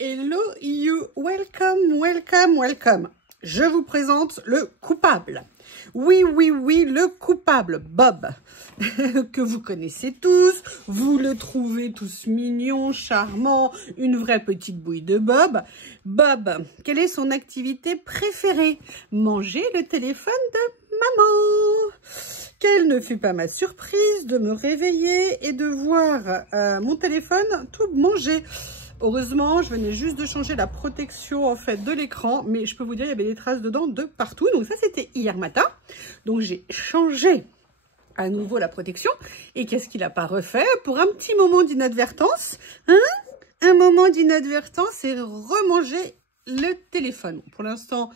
Hello you, welcome, welcome, welcome. Je vous présente le coupable. Oui, oui, oui, le coupable, Bob, que vous connaissez tous. Vous le trouvez tous mignon, charmant, une vraie petite bouille de Bob. Bob, quelle est son activité préférée? Manger le téléphone de maman. Quelle ne fut pas ma surprise de me réveiller et de voir mon téléphone tout manger. Heureusement, je venais juste de changer la protection en fait de l'écran, mais je peux vous dire, il y avait des traces dedans de partout. Donc ça, c'était hier matin. Donc j'ai changé à nouveau la protection. Et qu'est-ce qu'il n'a pas refait pour un petit moment d'inadvertance, hein? Un moment d'inadvertance et remanger le téléphone. Pour l'instant,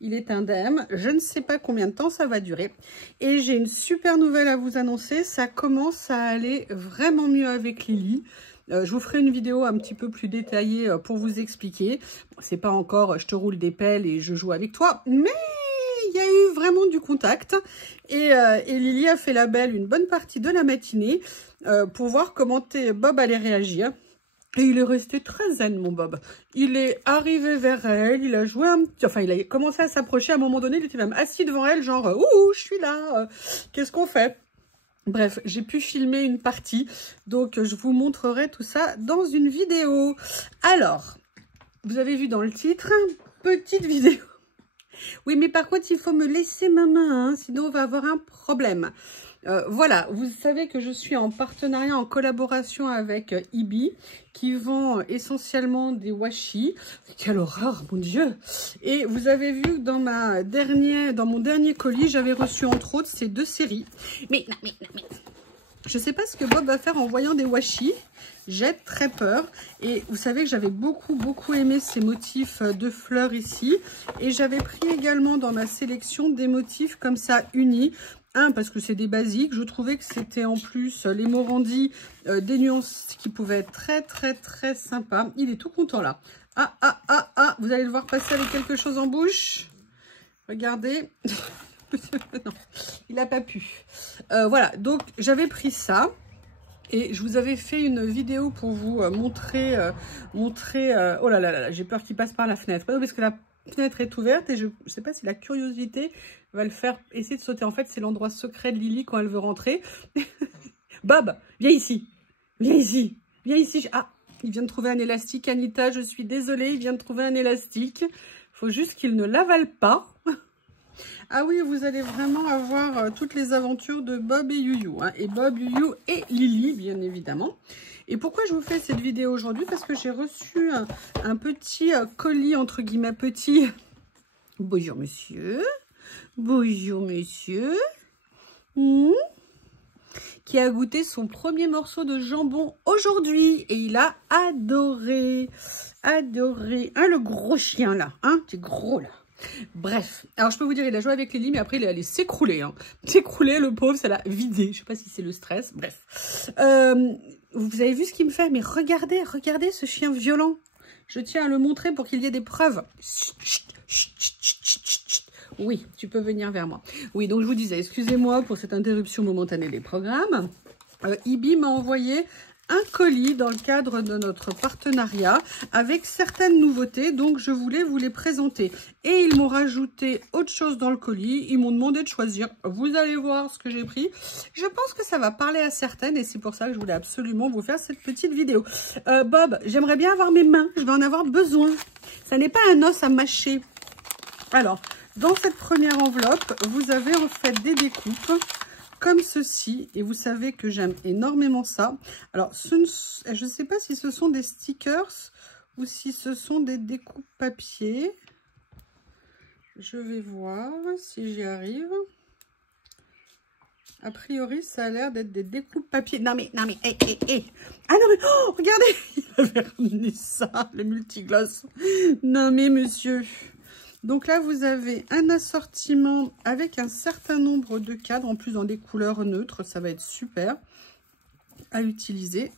il est indemne. Je ne sais pas combien de temps ça va durer. Et j'ai une super nouvelle à vous annoncer. Ça commence à aller vraiment mieux avec Lily. Je vous ferai une vidéo un petit peu plus détaillée pour vous expliquer. Bon, c'est pas encore je te roule des pelles et je joue avec toi, mais il y a eu vraiment du contact. Et Lily a fait la belle une bonne partie de la matinée pour voir comment Bob allait réagir. Et il est resté très zen, mon Bob. Il est arrivé vers elle, il a joué un petit... Enfin, il a commencé à s'approcher. À un moment donné, il était même assis devant elle, genre « Ouh, je suis là, qu'est-ce qu'on fait ?» Bref, j'ai pu filmer une partie, donc je vous montrerai tout ça dans une vidéo. Alors, vous avez vu dans le titre, petite vidéo. Oui, mais par contre, il faut me laisser ma main, hein, sinon on va avoir un problème. Voilà, vous savez que je suis en partenariat, en collaboration avec Ibi, qui vend essentiellement des washi. Quelle horreur, mon Dieu! Et vous avez vu dans mon dernier colis, j'avais reçu entre autres ces deux séries. Mais je ne sais pas ce que Bob va faire en voyant des washi. J'ai très peur. Et vous savez que j'avais beaucoup aimé ces motifs de fleurs ici. Et j'avais pris également dans ma sélection des motifs comme ça unis. Un, parce que c'est des basiques. Je trouvais que c'était en plus les Morandi des nuances qui pouvaient être très sympas. Il est tout content là. Ah, vous allez le voir passer avec quelque chose en bouche. Regardez. Non, il n'a pas pu. Voilà, donc j'avais pris ça. Et je vous avais fait une vidéo pour vous montrer... oh là, j'ai peur qu'il passe par la fenêtre. Parce que la fenêtre est ouverte et je ne sais pas si la curiosité va le faire essayer de sauter. En fait, c'est l'endroit secret de Lily quand elle veut rentrer. Bob, viens ici. Viens ici. Viens ici. Ah, il vient de trouver un élastique. Anita, je suis désolée, il vient de trouver un élastique. Il faut juste qu'il ne l'avale pas. Ah oui, vous allez vraiment avoir toutes les aventures de Bob et Youyou. Hein, et Bob, Youyou et Lily, bien évidemment. Et pourquoi je vous fais cette vidéo aujourd'hui? Parce que j'ai reçu un petit colis, entre guillemets, petit. Bonjour, monsieur. Bonjour, monsieur. Qui a goûté son premier morceau de jambon aujourd'hui. Et il a adoré. Adoré. Hein, le gros chien, là. Hein, c'est gros, là. Bref, alors je peux vous dire, il a joué avec Lily, mais après il est allé s'écrouler. Hein. S'écrouler, le pauvre, ça l'a vidé. Je sais pas si c'est le stress, bref. Vous avez vu ce qu'il me fait? Mais regardez, regardez ce chien violent. Je tiens à le montrer pour qu'il y ait des preuves. Oui, tu peux venir vers moi. Oui, donc je vous disais, excusez-moi pour cette interruption momentanée des programmes. Ibi m'a envoyé un colis dans le cadre de notre partenariat avec certaines nouveautés, donc je voulais vous les présenter. Et ils m'ont rajouté autre chose dans le colis, ils m'ont demandé de choisir. Vous allez voir ce que j'ai pris. Je pense que ça va parler à certaines et c'est pour ça que je voulais absolument vous faire cette petite vidéo. Bob, j'aimerais bien avoir mes mains, je vais en avoir besoin. Ça n'est pas un os à mâcher. Alors, dans cette première enveloppe, vous avez en fait des découpes comme ceci, et vous savez que j'aime énormément ça. Alors, je ne sais pas si ce sont des stickers ou si ce sont des découpes papier. Je vais voir si j'y arrive. A priori, ça a l'air d'être des découpes papier. Non mais, hé. Ah non mais, oh, regardez, il avait ramené ça, le multigloss. Non mais, monsieur... Donc là, vous avez un assortiment avec un certain nombre de cadres, en plus dans des couleurs neutres. Ça va être super à utiliser.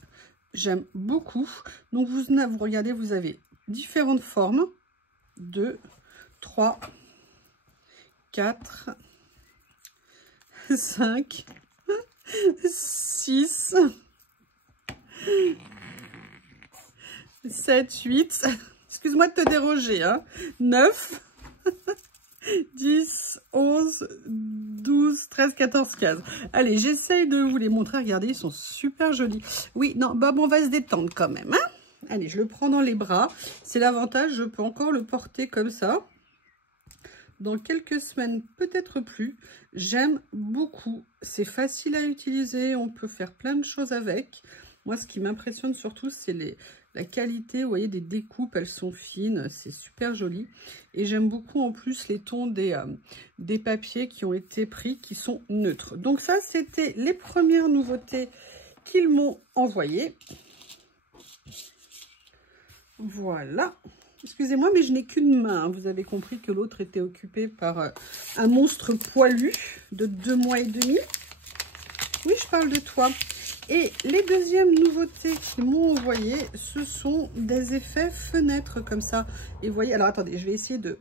J'aime beaucoup. Donc, vous regardez, vous avez différentes formes. 2, 3, 4, 5, 6, 7, 8. Excuse-moi de te déroger, hein. 9, 10, 11, 12, 13, 14, 15. Allez, j'essaye de vous les montrer. Regardez, ils sont super jolis. Oui, non, Bob, on va se détendre quand même, hein. Allez, je le prends dans les bras. C'est l'avantage, je peux encore le porter comme ça. Dans quelques semaines, peut-être plus. J'aime beaucoup. C'est facile à utiliser. On peut faire plein de choses avec. Moi, ce qui m'impressionne surtout, c'est la qualité. Vous voyez, des découpes, elles sont fines. C'est super joli. Et j'aime beaucoup en plus les tons des papiers qui ont été pris, qui sont neutres. Donc ça, c'était les premières nouveautés qu'ils m'ont envoyées. Voilà. Excusez-moi, mais je n'ai qu'une main. Vous avez compris que l'autre était occupé par un monstre poilu de 2 mois et demi. Oui, je parle de toi. Et les deuxièmes nouveautés qu'ils m'ont envoyées, ce sont des effets fenêtres comme ça. Et vous voyez, alors attendez, je vais essayer de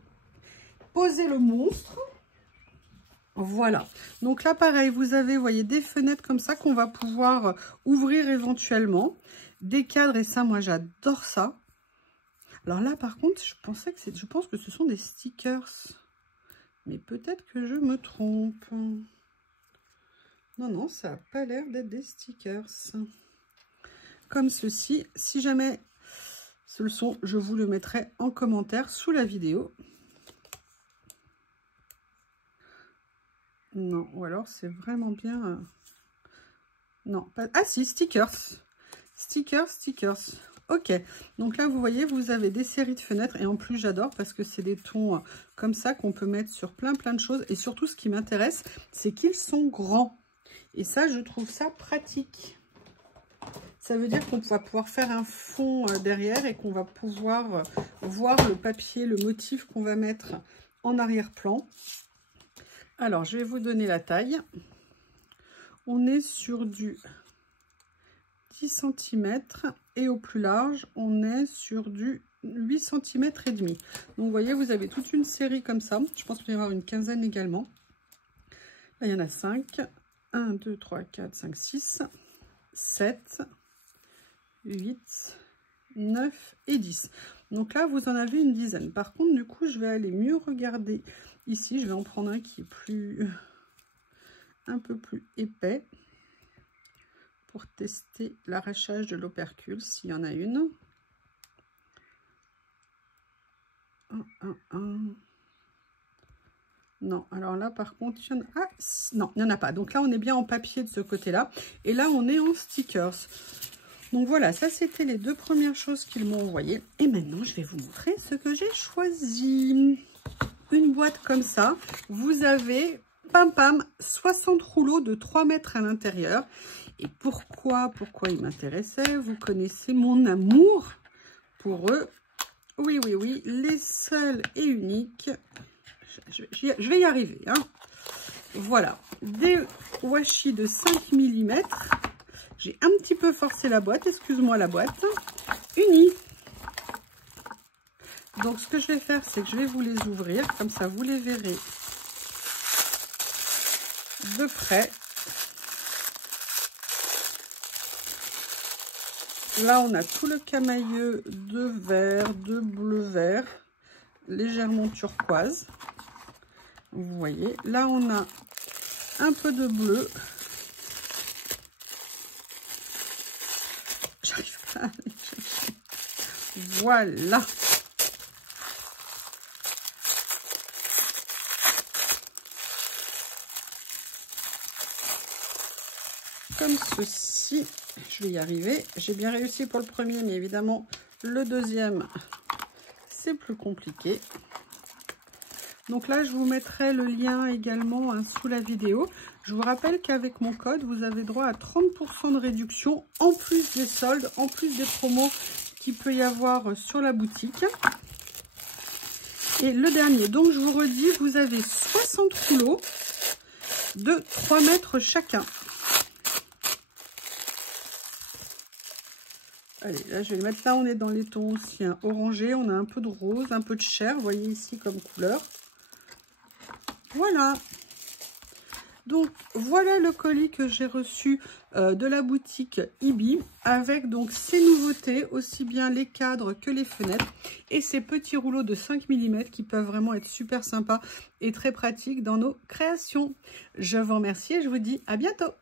poser le monstre. Voilà. Donc là, pareil, vous avez, vous voyez, des fenêtres comme ça qu'on va pouvoir ouvrir éventuellement. Des cadres, et ça, moi, j'adore ça. Alors là, par contre, je pense que ce sont des stickers. Mais peut-être que je me trompe. Non, non, ça n'a pas l'air d'être des stickers. Comme ceci. Si jamais ce le sont, je vous le mettrai en commentaire sous la vidéo. Non, ou alors c'est vraiment bien... Non, pas... Ah si, stickers. Stickers, stickers. Ok, donc là, vous voyez, vous avez des séries de fenêtres. Et en plus, j'adore parce que c'est des tons comme ça qu'on peut mettre sur plein de choses. Et surtout, ce qui m'intéresse, c'est qu'ils sont grands. Et ça, je trouve ça pratique. Ça veut dire qu'on va pouvoir faire un fond derrière et qu'on va pouvoir voir le papier, le motif qu'on va mettre en arrière-plan. Alors, je vais vous donner la taille. On est sur du 10 cm et au plus large, on est sur du 8 cm et demi. Donc, vous voyez, vous avez toute une série comme ça. Je pense qu'il va y avoir une quinzaine également. Là, il y en a 5. 1, 2, 3, 4, 5, 6, 7, 8, 9 et 10. Donc là, vous en avez une dizaine. Par contre, du coup, je vais aller mieux regarder ici. Je vais en prendre un qui est un peu plus épais pour tester l'arrachage de l'opercule, s'il y en a une. 1, 1, 1. Non, alors là, par contre, il y en a... Ah, non, il n'y en a pas. Donc là, on est bien en papier de ce côté-là. Et là, on est en stickers. Donc voilà, ça, c'était les deux premières choses qu'ils m'ont envoyées. Et maintenant, je vais vous montrer ce que j'ai choisi. Une boîte comme ça. Vous avez, pam pam, 60 rouleaux de 3 mètres à l'intérieur. Et pourquoi il m'intéressait? Vous connaissez mon amour pour eux. Oui, oui, oui, les seuls et uniques... Je vais y arriver. Hein. Voilà, des washi de 5 mm. J'ai un petit peu forcé la boîte, excuse-moi la boîte. Unis. Donc, ce que je vais faire, c'est que je vais vous les ouvrir. Comme ça, vous les verrez de près. Là, on a tout le camailleux de vert, de bleu-vert, légèrement turquoise. Vous voyez, là on a un peu de bleu. J'arrive pas à aller chercher. Voilà. Comme ceci. Je vais y arriver. J'ai bien réussi pour le premier, mais évidemment, le deuxième, c'est plus compliqué. Donc là, je vous mettrai le lien également sous la vidéo. Je vous rappelle qu'avec mon code, vous avez droit à 30% de réduction, en plus des soldes, en plus des promos qu'il peut y avoir sur la boutique. Et le dernier, donc je vous redis, vous avez 60 rouleaux de 3 mètres chacun. Allez, là, je vais le mettre là, on est dans les tons aussi orangés. On a un peu de rose, un peu de chair, vous voyez ici comme couleur. Voilà. Donc voilà le colis que j'ai reçu de la boutique Ibi, avec donc ces nouveautés, aussi bien les cadres que les fenêtres, et ces petits rouleaux de 5 mm qui peuvent vraiment être super sympas et très pratiques dans nos créations. Je vous remercie et je vous dis à bientôt.